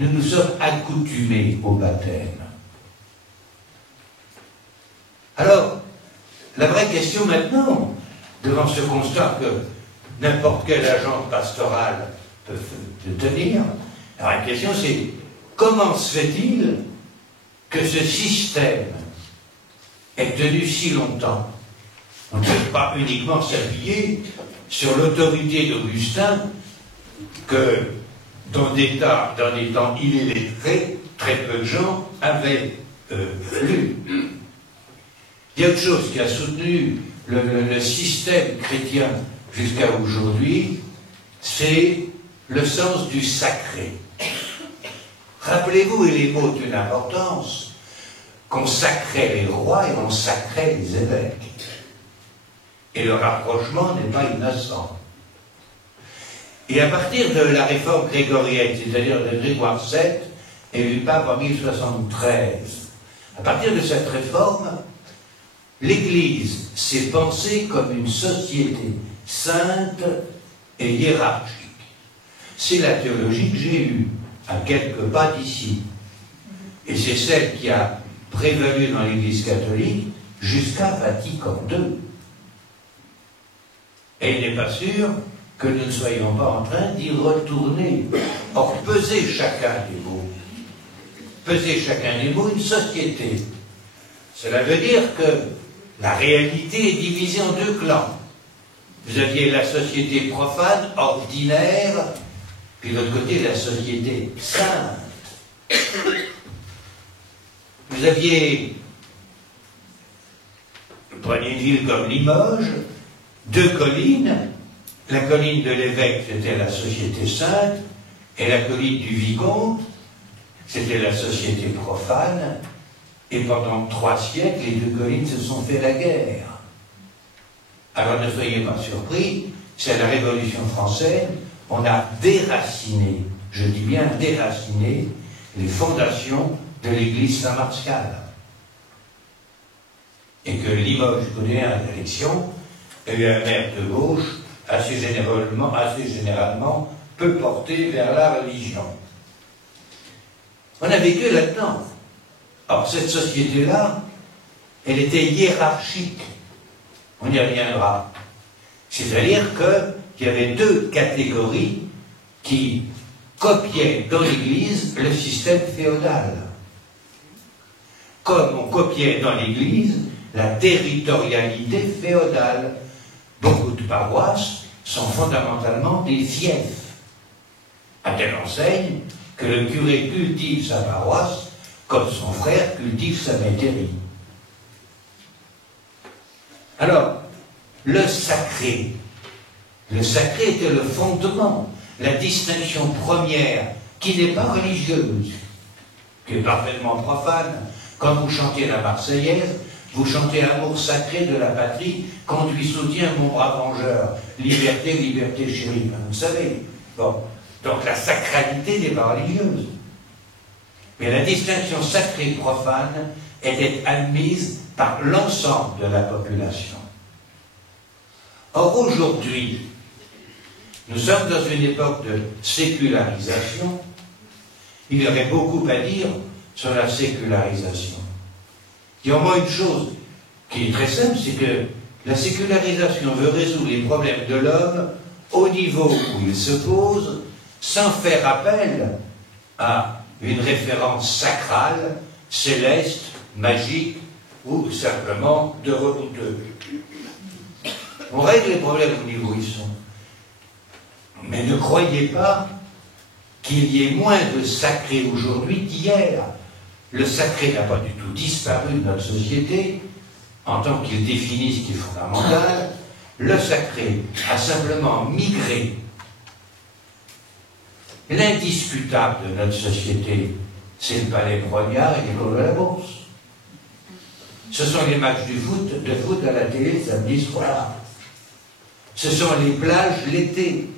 nous nous sommes accoutumés au baptême. Alors, la vraie question maintenant, devant ce constat que n'importe quel agent pastoral peut tenir, la vraie question c'est comment se fait-il que ce système est tenu si longtemps? On ne peut pas uniquement s'appuyer sur l'autorité d'Augustin que dans des temps illettrés, très peu de gens avaient lu. Il y a autre chose qui a soutenu le système chrétien jusqu'à aujourd'hui, c'est le sens du sacré. Rappelez-vous, et les mots d'une importance, qu'on sacrait les rois et on sacrait les évêques. Et le rapprochement n'est pas innocent. Et à partir de la réforme grégorienne, c'est-à-dire de Grégoire VII, élu pape en 1073, à partir de cette réforme, l'Église s'est pensée comme une société sainte et hiérarchique. C'est la théologie que j'ai eue, à quelques pas d'ici. Et c'est celle qui a prévalu dans l'Église catholique jusqu'à Vatican II. Et il n'est pas sûr que nous ne soyons pas en train d'y retourner. Or, pesez chacun des mots. Pesez chacun des mots une société. Cela veut dire que la réalité est divisée en deux clans. Vous aviez la société profane, ordinaire, puis de l'autre côté la société sainte. Vous aviez, prenez une ville comme Limoges, deux collines. La colline de l'évêque, c'était la société sainte, et la colline du vicomte, c'était la société profane. Et pendant 3 siècles, les deux collines se sont fait la guerre. Alors ne soyez pas surpris, c'est la Révolution française, on a déraciné, je dis bien déraciné, les fondations de l'église Saint-Martial. Et que Limoges connaît une élection, et un maire de gauche, assez généralement, peu porté vers la religion. On a vécu là-dedans. Or, cette société-là, elle était hiérarchique. On y reviendra. C'est-à-dire qu'il y avait deux catégories qui copiaient dans l'Église le système féodal. Comme on copiait dans l'Église la territorialité féodale. Beaucoup de paroisses sont fondamentalement des fiefs, à telle enseigne que le curé cultive sa paroisse comme son frère cultive sa métairie. Alors, le sacré était le fondement, la distinction première, qui n'est pas religieuse, qui est parfaitement profane. Quand vous chantez la Marseillaise, vous chantez l'amour sacré de la patrie, conduit soutien mon brave vengeur, liberté, liberté chérie, vous savez. Bon, donc la sacralité n'est pas religieuse. Mais la distinction sacrée-profane était admise par l'ensemble de la population. Or, aujourd'hui, nous sommes dans une époque de sécularisation. Il y aurait beaucoup à dire sur la sécularisation. Il y a au moins une chose qui est très simple, c'est que la sécularisation veut résoudre les problèmes de l'homme au niveau où il se pose, sans faire appel à une référence sacrale, céleste, magique, ou simplement de redouteux. On règle les problèmes au niveau où ils sont. Mais ne croyez pas qu'il y ait moins de sacré aujourd'hui qu'hier. Le sacré n'a pas du tout disparu de notre société, en tant qu'il définit ce qui est fondamental. Le sacré a simplement migré. L'indiscutable de notre société, c'est le palais Brognard et l'école de la Bourse. Ce sont les matchs de foot à la télé samedi soir. Ce sont les plages l'été.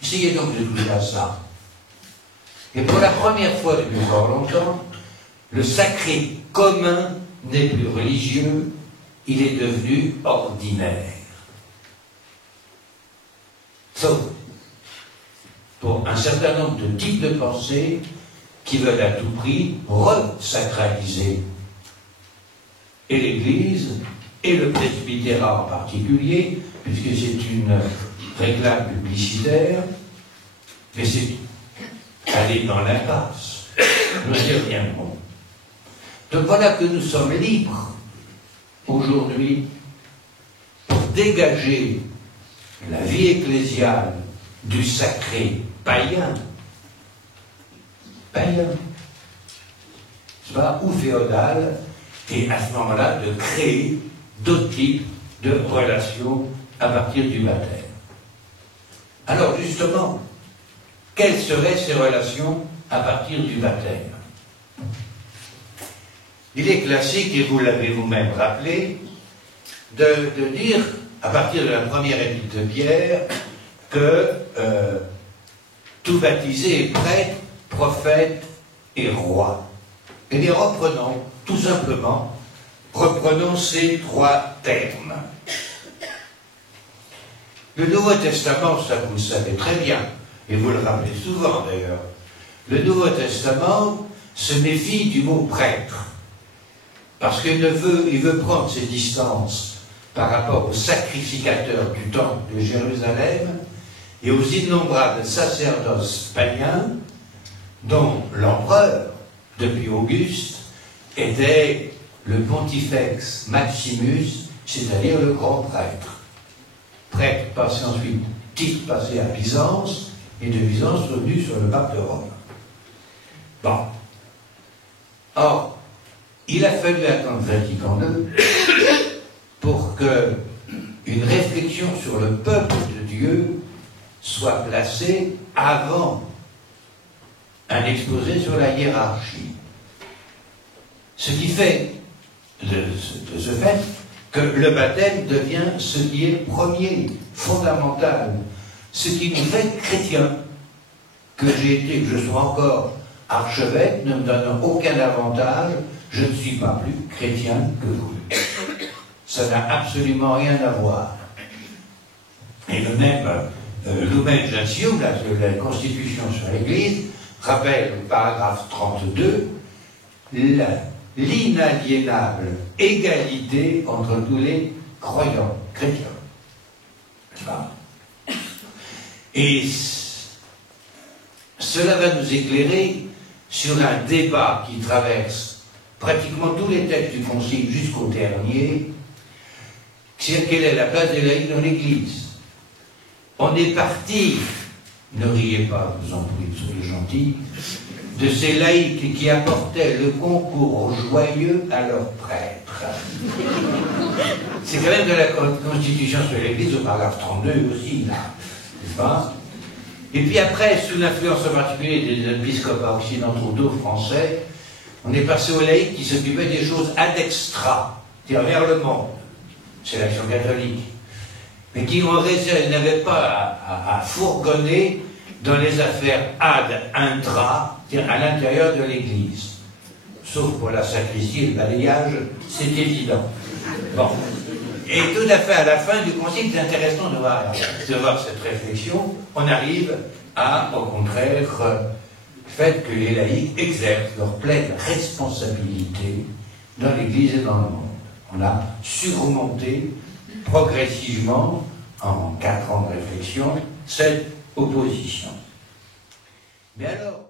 Essayez donc de toucher à ça. Et pour la première fois depuis fort longtemps, le sacré commun n'est plus religieux, il est devenu ordinaire. Sauf pour un certain nombre de types de pensées qui veulent à tout prix resacraliser et l'Église, et le presbytérat en particulier, puisque c'est une réclame publicitaire, mais c'est aller dans l'impasse. Nous y reviendrons. Donc voilà que nous sommes libres aujourd'hui pour dégager la vie ecclésiale du sacré païen, ou féodal, et à ce moment-là de créer d'autres types de relations à partir du baptême. Alors justement, quelles seraient ces relations à partir du baptême? Il est classique, et vous l'avez vous-même rappelé, de dire, à partir de la première épître de Pierre, que tout baptisé est prêtre, prophète et roi. Et bien reprenons, tout simplement, reprenons ces trois termes. Le Nouveau Testament, ça vous le savez très bien, et vous le rappelez souvent d'ailleurs, le Nouveau Testament se méfie du mot prêtre, parce qu'il veut prendre ses distances par rapport aux sacrificateurs du temple de Jérusalem et aux innombrables sacerdoces païens dont l'empereur, depuis Auguste, était le pontifex maximus, c'est-à-dire le grand prêtre. Prêtre passé ensuite, titre passé à Byzance, et de Byzance revenu sur le pape de Rome. Bon. Or, il a fallu attendre Vatican II pour que une réflexion sur le peuple de Dieu soit placée avant un exposé sur la hiérarchie. Ce qui fait, de ce fait, que le baptême devient ce qui est premier, fondamental, ce qui nous fait chrétiens. Que j'ai été, que je sois encore archevêque, ne me donne aucun avantage, je ne suis pas plus chrétien que vous. Ça n'a absolument rien à voir. Et le même Lumen Gentium, la Constitution sur l'Église, rappelle au paragraphe 32 l'inaliénable égalité entre tous les croyants chrétiens. Et cela va nous éclairer sur un débat qui traverse pratiquement tous les textes du Concile jusqu'au dernier, c'est quelle est la place des laïcs dans l'Église. On est parti, ne riez pas, vous en prie, soyez gentils, de ces laïcs qui apportaient le concours joyeux à leurs prêtres. C'est quand même de la Constitution sur l'Église, au paragraphe 32 aussi, là, n'est-ce pas? Et puis après, sous l'influence en particulier des épiscopats occidentaux français, on est passé aux laïcs qui s'occupaient des choses ad extra, c'est-à-dire vers le monde. C'est l'action catholique. Mais qui n'avaient pas à fourgonner dans les affaires ad intra, c'est-à-dire à l'intérieur de l'Église. Sauf pour la sacristie et le balayage, c'est évident. Bon. Et tout à fait à la fin du Concile, c'est intéressant de voir cette réflexion. On arrive à, au contraire, le fait que les laïcs exercent leur pleine responsabilité dans l'Église et dans le monde. On a surmonté progressivement, en 4 ans de réflexion, cette opposition. Mais alors,